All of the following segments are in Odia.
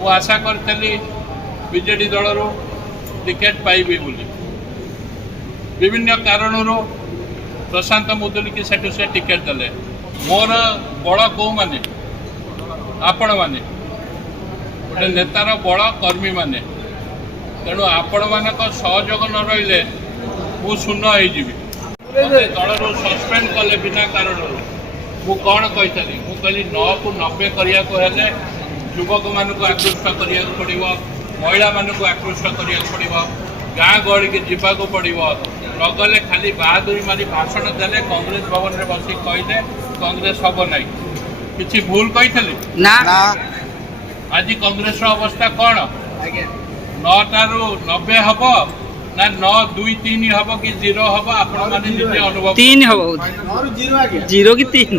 ମୁଁ ଆଶା କରିଥିଲି ବିଜେଡି ଦଳରୁ ଟିକେଟ୍ ପାଇବି ବୋଲି। ବିଭିନ୍ନ କାରଣରୁ ପ୍ରଶାନ୍ତ ମୁଦୁଲିକି ସେଠୁ ସେ ଟିକେଟ୍ ଦେଲେ। ମୋର ବଳ କେଉଁମାନେ? ଆପଣମାନେ, ଗୋଟେ ନେତାର ବଳ କର୍ମୀମାନେ। ତେଣୁ ଆପଣମାନଙ୍କ ସହଯୋଗ ନ ରହିଲେ ମୁଁ ଶୂନ୍ୟ ହେଇଯିବି। ମୋତେ ଦଳରୁ ସସ୍ପେଣ୍ଡ କଲେ ବିନା କାରଣରୁ। ମୁଁ କ'ଣ କହିଥିଲି? ମୁଁ କହିଲି 9କୁ 90 କରିବାକୁ ହେଲେ ଯୁବକମାନଙ୍କୁ ଆକୃଷ୍ଟ କରିବାକୁ ପଡ଼ିବ, ମହିଳାମାନଙ୍କୁ ଆକୃଷ୍ଟ କରିବାକୁ ପଡ଼ିବ, ଗାଁ ଗହଳିକି ଯିବାକୁ ପଡ଼ିବ। ନଗଲେ ଖାଲି ବାହାଦୁରୀ ମାରି ଭାଷଣ ଦେଲେ, କଂଗ୍ରେସ ଭବନରେ ବସି କହିଲେ କଂଗ୍ରେସ ହେବ ନାହିଁ। କିଛି ଭୁଲ କହିଥିଲି ନା? ଆଜି କଂଗ୍ରେସର ଅବସ୍ଥା କ'ଣ? 9ଟାରୁ 90 ହେବ ନା 9, 2, 3 ହେବ କି 0 ହେବ? ଆପଣମାନେ ନିଜେ ଅନୁଭବ 3 ହେବ। 0 କି 3?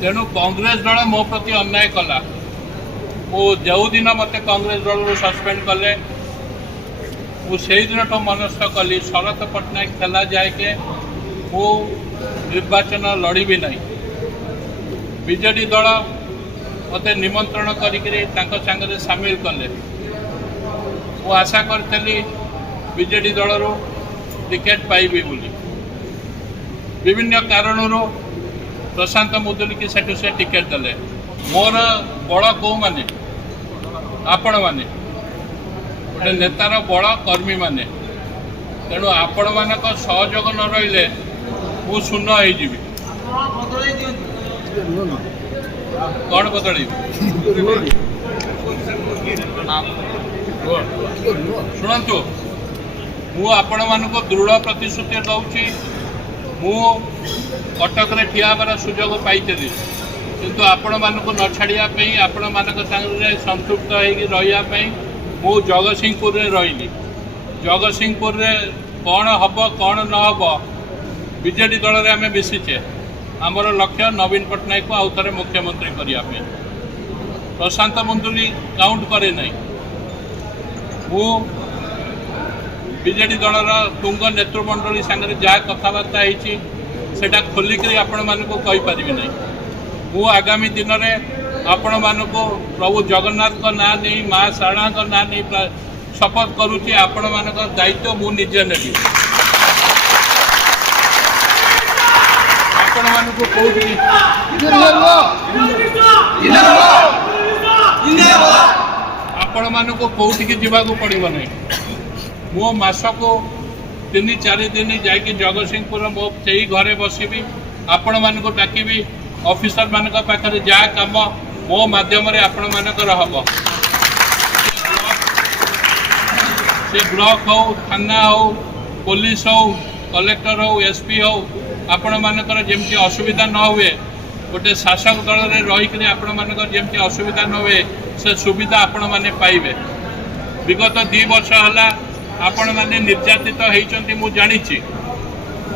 ତେଣୁ କଂଗ୍ରେସ ଦଳ ମୋ ପ୍ରତି ଅନ୍ୟାୟ କଲା। ମୁଁ ଯେଉଁଦିନ ମୋତେ କଂଗ୍ରେସ ଦଳରୁ ସସ୍ପେଣ୍ଡ କଲେ, ମୁଁ ସେଇଦିନଠୁ ମନସ୍ଥ କଲି ଶରତ ପଟ୍ଟନାୟକ ଥିଲା ଯାଏକେ ମୁଁ ନିର୍ବାଚନ ଲଢ଼ିବି ନାହିଁ। ବିଜେଡି ଦଳ ମୋତେ ନିମନ୍ତ୍ରଣ କରିକିରି ତାଙ୍କ ସାଙ୍ଗରେ ସାମିଲ କଲେ। ମୁଁ ଆଶା କରିଥିଲି ବିଜେଡି ଦଳରୁ ଟିକେଟ୍ ପାଇବି ବୋଲି। ବିଭିନ୍ନ କାରଣରୁ ପ୍ରଶାନ୍ତ ମୁଦୁଲିକି ସେଠୁ ସେ ଟିକେଟ୍ ଦେଲେ। ମୋର ବଳ କେଉଁମାନେ? ଆପଣମାନେ, ଗୋଟେ ନେତାର ବଳ କର୍ମୀମାନେ। ତେଣୁ ଆପଣମାନଙ୍କ ସହଯୋଗ ନ ରହିଲେ ମୁଁ ଶୂନ୍ୟ ହେଇଯିବି। କ'ଣ ବଦଳେଇବି? ଶୁଣନ୍ତୁ, ମୁଁ ଆପଣମାନଙ୍କୁ ଦୃଢ଼ ପ୍ରତିଶ୍ରୁତି ଦେଉଛି, ମୁଁ କଟକରେ ଠିଆ ହେବାର ସୁଯୋଗ ପାଇଥିଲି, କିନ୍ତୁ ଆପଣମାନଙ୍କୁ ନ ଛାଡ଼ିବା ପାଇଁ, ଆପଣମାନଙ୍କ ସାଙ୍ଗରେ ସଂପୃକ୍ତ ହେଇକି ରହିବା ପାଇଁ ମୁଁ ଜଗତସିଂହପୁରରେ ରହିଲି। ଜଗତସିଂହପୁରରେ କ'ଣ ହେବ କ'ଣ ନ ହେବ, ବିଜେଡି ଦଳରେ ଆମେ ମିଶିଛେ। ଆମର ଲକ୍ଷ୍ୟ ନବୀନ ପଟ୍ଟନାୟକକୁ ଆଉ ଥରେ ମୁଖ୍ୟମନ୍ତ୍ରୀ କରିବା ପାଇଁ। ପ୍ରଶାନ୍ତ ମୁଦୁଲି କାଉଣ୍ଟ କରେ ନାହିଁ। ମୁଁ ବିଜେଡି ଦଳର ତୁଙ୍ଗ ନେତୃମଣ୍ଡଳୀ ସାଙ୍ଗରେ ଯାହା କଥାବାର୍ତ୍ତା ହେଇଛି ସେଇଟା ଖୋଲିକରି ଆପଣମାନଙ୍କୁ କହିପାରିବି ନାହିଁ। ମୁଁ ଆଗାମୀ ଦିନରେ ଆପଣମାନଙ୍କୁ ପ୍ରଭୁ ଜଗନ୍ନାଥଙ୍କ ନାଁ ନେଇ, ମା ଶାରଳାଙ୍କ ନାଁ ନେଇ ଶପଥ କରୁଛି, ଆପଣମାନଙ୍କ ଦାୟିତ୍ୱ ମୁଁ ନିଜେ ନେବି। ଆପଣମାନଙ୍କୁ କୋଉଠିକି ଆପଣମାନଙ୍କୁ କୋଉଠିକି ଯିବାକୁ ପଡ଼ିବ ନାହିଁ। ମୁଁ ମାସକୁ 3-4 ଦିନ ଯାଇକି ଜଗତସିଂହପୁର ମୋ ସେଇ ଘରେ ବସିବି, ଆପଣମାନଙ୍କୁ ଡାକିବି। ଅଫିସରମାନଙ୍କ ପାଖରେ ଯାହା କାମ ମୋ ମାଧ୍ୟମରେ ଆପଣମାନଙ୍କର ହେବ। ସେ ବ୍ଲକ ହେଉ, ଥାନା ହେଉ, ପୋଲିସ ହେଉ, କଲେକ୍ଟର ହେଉ, ଏସ୍ପି ହେଉ, ଆପଣମାନଙ୍କର ଯେମିତି ଅସୁବିଧା ନ ହୁଏ, ଗୋଟେ ଶାସକ ଦଳରେ ରହିକରି ଆପଣମାନଙ୍କର ଯେମିତି ଅସୁବିଧା ନ ହୁଏ, ସେ ସୁବିଧା ଆପଣମାନେ ପାଇବେ। ବିଗତ 2 ବର୍ଷ ହେଲା ଆପଣମାନେ ନିର୍ଯାତିତ ହେଇଛନ୍ତି, ମୁଁ ଜାଣିଛି।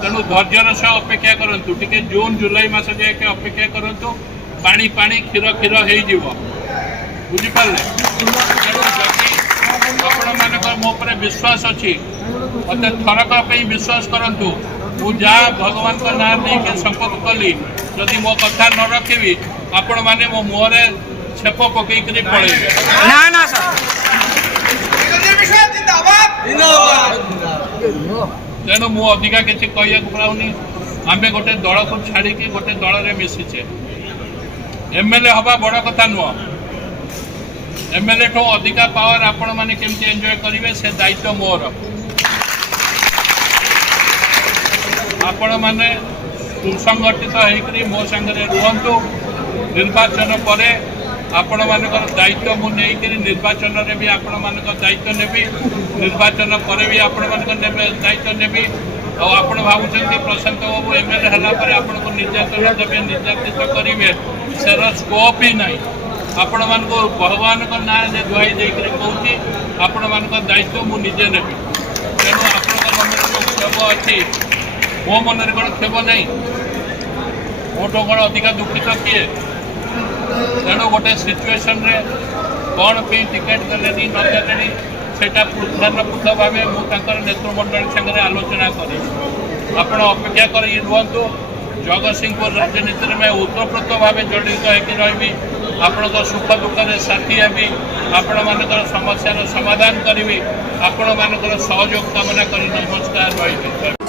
ତେଣୁ ଧୈର୍ଯ୍ୟର ସହ ଅପେକ୍ଷା କରନ୍ତୁ। ଟିକେ ଜୁନ୍ ଜୁଲାଇ ମାସ ଯାଏକେ ଅପେକ୍ଷା କରନ୍ତୁ। ପାଣି ପାଣି, କ୍ଷୀର କ୍ଷୀର ହେଇଯିବ। ବୁଝିପାରିଲେ? ତେଣୁ ଯଦି ଆପଣମାନଙ୍କର ମୋ ଉପରେ ବିଶ୍ୱାସ ଅଛି, ମୋତେ ଥରକ ପାଇଁ ବିଶ୍ୱାସ କରନ୍ତୁ। ମୁଁ ଯାହା ଭଗବାନଙ୍କ ନାଁ ନେଇକି ଶପଥ କଲି, ଯଦି ମୋ କଥା ନ ରଖିବି, ଆପଣମାନେ ମୋ ମୁହଁରେ ଛେପ ପକେଇକରି ପଳେଇବେ। ତେଣୁ ମୁଁ ଅଧିକା କିଛି କହିବାକୁ ପାଉନି। ଆମେ ଗୋଟେ ଦଳକୁ ଛାଡ଼ିକି ଗୋଟେ ଦଳରେ ମିଶିଛେ। MLA ହେବା ବଡ଼ କଥା ନୁହଁ। MLA ଠୁ ଅଧିକା ପାୱାର ଆପଣମାନେ କେମିତି ଏନ୍ଜୟ କରିବେ, ସେ ଦାୟିତ୍ୱ ମୋର। ଆପଣମାନେ ସୁସଂଗଠିତ ହେଇକରି ମୋ ସାଙ୍ଗରେ ରୁହନ୍ତୁ। ନିର୍ବାଚନ ପରେ ଆପଣମାନଙ୍କର ଦାୟିତ୍ୱ ମୁଁ ନେଇକରି ନିର୍ବାଚନରେ ବି ଆପଣମାନଙ୍କ ଦାୟିତ୍ୱ ନେବି। ନିର୍ବାଚନ ପରେ ବି ଆପଣମାନଙ୍କ ଦାୟିତ୍ୱ ନେବି। ଆଉ ଆପଣ ଭାବୁଛନ୍ତି ପ୍ରଶାନ୍ତ ବାବୁ MLA ହେଲା ପରେ ଆପଣଙ୍କୁ ନିର୍ଯାତନା ଦେବେ, ନିର୍ଯାତିତ କରିବେ, ସେର ସ୍କୋପ୍ ହିଁ ନାହିଁ। ଆପଣମାନଙ୍କୁ ଭଗବାନଙ୍କ ନାଁରେ ଧୁଆଇ ଦେଇକରି କହୁଛି, ଆପଣମାନଙ୍କ ଦାୟିତ୍ୱ ମୁଁ ନିଜେ ନେବି। ତେଣୁ ଆପଣଙ୍କ ମନରେ ଯେଉଁ କ୍ଷୋଭ ଅଛି, ମୋ ମନରେ କ'ଣ କ୍ଷୋଭ ନାହିଁ? ମୋଠୁ କ'ଣ ଅଧିକା ଦୁଃଖିତ କିଏ? ତେଣୁ ଗୋଟେ ସିଚୁଏସନ୍ରେ କ'ଣ ପାଇଁ ଟିକେଟ୍ ଦେଲେନି ନ ଦେଲେନି, ସେଇଟା ପୁଙ୍ଖାନୁପୁଙ୍ଖ ଭାବେ ମୁଁ ତାଙ୍କର ନେତୃମଣ୍ଡଳୀ ସାଙ୍ଗରେ ଆଲୋଚନା କରି ଆପଣ ଅପେକ୍ଷା କରି ରୁହନ୍ତୁ। ଜଗତସିଂହପୁର ରାଜନୀତିରେ ମୁଁ ଓତପ୍ରୋତ ଭାବେ ଜଡ଼ିତ ହେଇକି ରହିବି। ଆପଣଙ୍କ ସୁଖ ଦୁଃଖରେ ସାଥୀ ହେବି, ଆପଣମାନଙ୍କର ସମସ୍ୟାର ସମାଧାନ କରିବି, ଆପଣମାନଙ୍କର ସହଯୋଗ କାମନା କରି ନମସ୍କାର ରହିଲି।